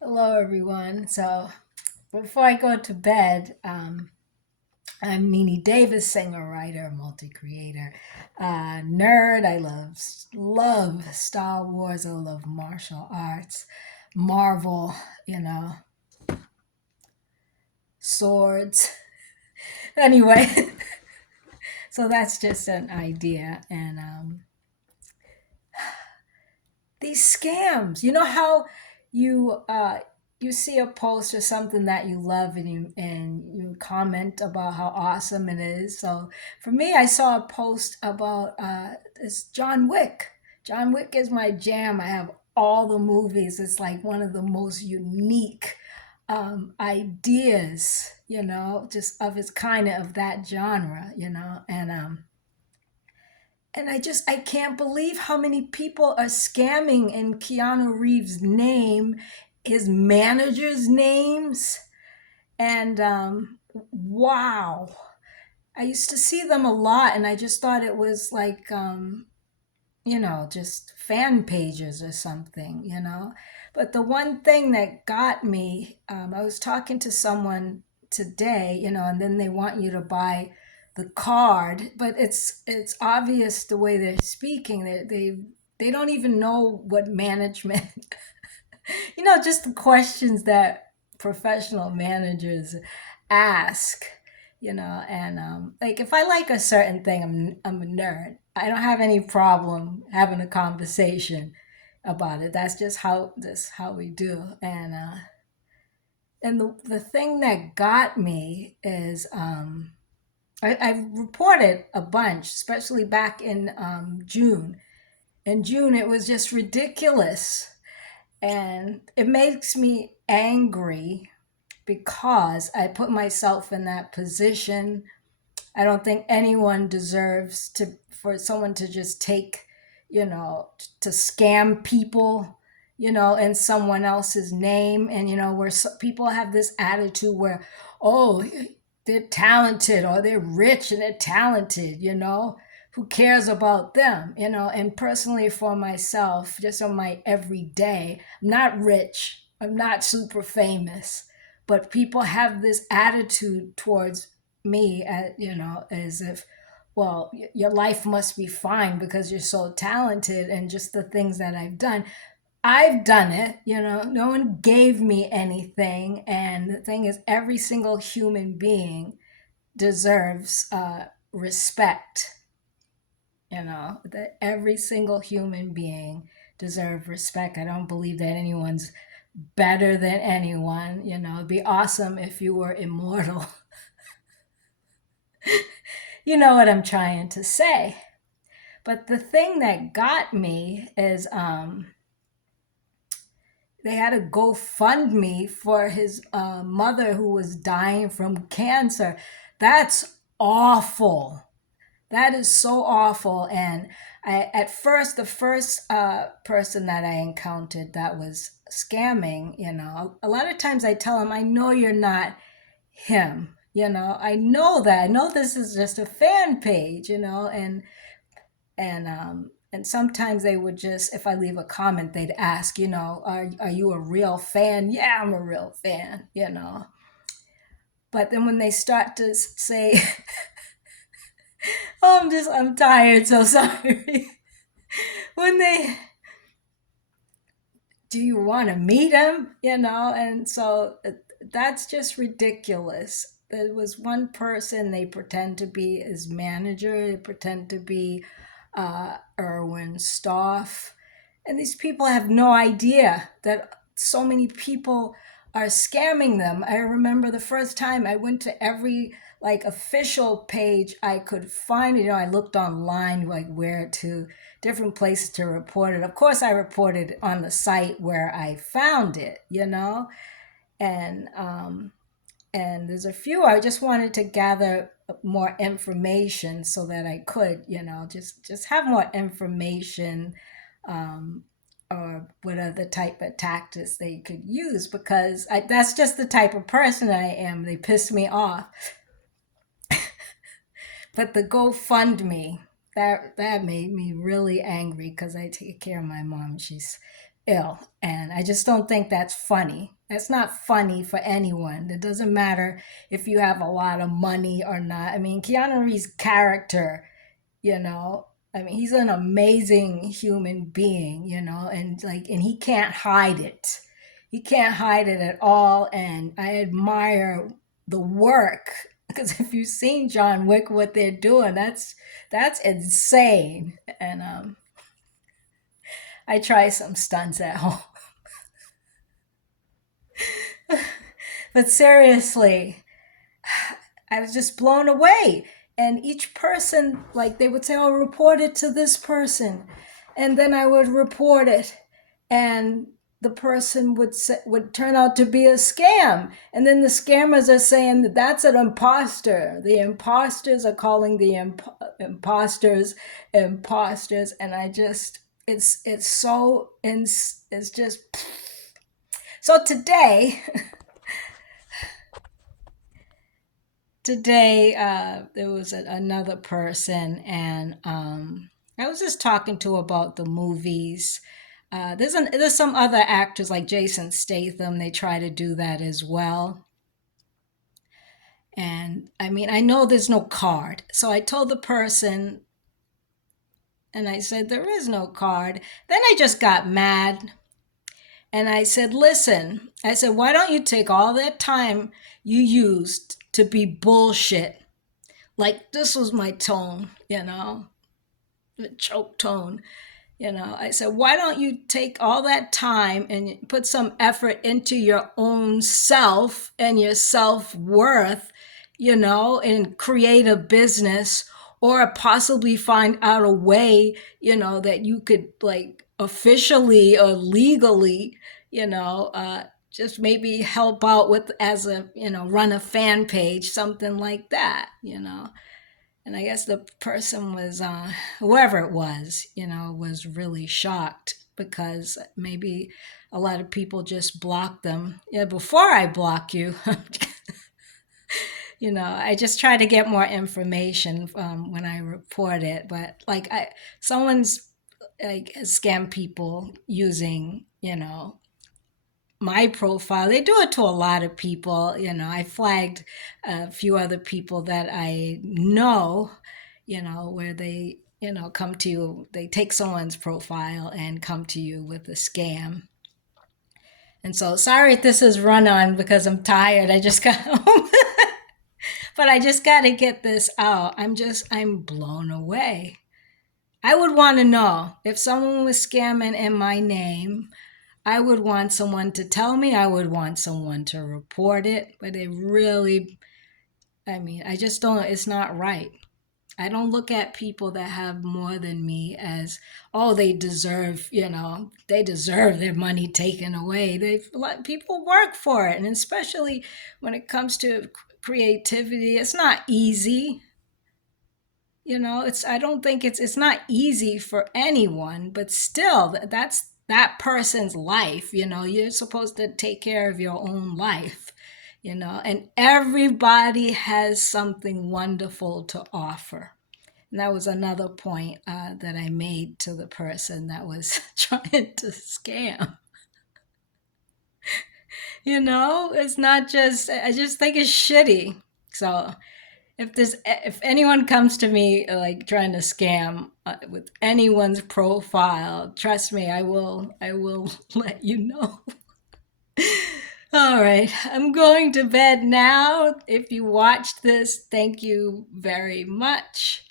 Hello, everyone. So, before I go to bed, I'm Nini Davis, singer, writer, multi-creator, nerd. I love Star Wars. I love martial arts, Marvel. You know, swords. Anyway, so that's just an idea. And these scams. You know how you you see a post or something that you love and you comment about how awesome it is. So for me, I saw a post about this John Wick. John Wick is my jam. I have all the movies. It's like one of the most unique ideas, just of its kind of that genre, and I can't believe how many people are scamming in Keanu Reeves' name, his managers' names, and wow. I used to see them a lot, and I just thought it was like just fan pages or something. But the one thing that got me, I was talking to someone today, and then they want you to buy the card, but it's obvious the way they're speaking. They don't even know what management, just the questions that professional managers ask, and like if I like a certain thing, I'm a nerd. I don't have any problem having a conversation about it. That's just how we do. And the thing that got me is I've reported a bunch, especially back in June. In June, it was just ridiculous. And it makes me angry because I put myself in that position. I don't think anyone deserves to for someone to just take, to scam people, in someone else's name. And where people have this attitude where, oh, they're talented or they're rich and they're talented, who cares about them, and personally for myself, just on my everyday, I'm not rich, I'm not super famous, but people have this attitude towards me, as if, well, your life must be fine because you're so talented and just the things that I've done it, no one gave me anything. And the thing is, every single human being deserves respect, that every single human being deserves respect. I don't believe that anyone's better than anyone. It'd be awesome if you were immortal. You know what I'm trying to say. But the thing that got me is they had a GoFundMe for his mother who was dying from cancer. That's awful. That is so awful. And at first, the first person that I encountered that was scamming, a lot of times I tell him, I know you're not him. I know that. I know this is just a fan page, and sometimes they would just, if I leave a comment, they'd ask, are you a real fan? Yeah, I'm a real fan, But then when they start to say, oh, I'm tired, so sorry. When they, do you want to meet him? And so that's just ridiculous. There was one person, they pretend to be his manager, they pretend to be Erwin Stoff. And these people have no idea that so many people are scamming them. I remember the first time I went to every like official page I could find. I looked online like where to different places to report it. Of course, I reported on the site where I found it. And and there's a few I just wanted to gather more information so that I could, just have more information, um, or what other type of tactics they could use, because that's just the type of person I am. They piss me off. But the GoFundMe, that made me really angry because I take care of my mom. She's ill. And I just don't think that's funny. That's not funny for anyone. It doesn't matter if you have a lot of money or not. I mean, Keanu Reeves' character, you know, I mean, he's an amazing human being, and he can't hide it. He can't hide it at all. And I admire the work because if you've seen John Wick, what they're doing, that's insane. And I try some stunts at home. But seriously, I was just blown away. And each person, like they would say, "Oh, report it to this person," and then I would report it, and the person would turn out to be a scam. And then the scammers are saying that that's an imposter. The imposters are calling the imposters imposters, and I just it's so it's just so today. Today there was another person, and I was just talking to about the movies. There's some other actors like Jason Statham. They try to do that as well. And I mean, I know there's no card, so I told the person, and I said there is no card. Then I just got mad, and I said, listen, I said, why don't you take all that time you used to be bullshit? Like this was my tone, the choke tone. I said, why don't you take all that time and put some effort into your own self and your self-worth, and create a business, or possibly find out a way, that you could like officially or legally, just maybe help out with as a, run a fan page, something like that, And I guess the person was, whoever it was really shocked because maybe a lot of people just block them. Yeah, before I block you, I just try to get more information when I report it. But like, someone's like scam people using, my profile. They do it to a lot of people. I flagged a few other people that I know, where they, come to you, they take someone's profile and come to you with a scam. And so, sorry if this is run on because I'm tired. I just got home. But I just got to get this out. I'm blown away. I would want to know if someone was scamming in my name. I would want someone to tell me. I would want someone to report it. But it really, I mean, I just don't, it's not right. I don't look at people that have more than me as, oh, they deserve, they deserve their money taken away. People work for it. And especially when it comes to creativity, it's not easy. I don't think it's not easy for anyone, but still that's that person's life. You're supposed to take care of your own life, and everybody has something wonderful to offer. And that was another point that I made to the person that was trying to scam. It's not just, I just think it's shitty. So if anyone comes to me like trying to scam with anyone's profile, trust me, I will let you know. All right, I'm going to bed now. If you watched this, thank you very much.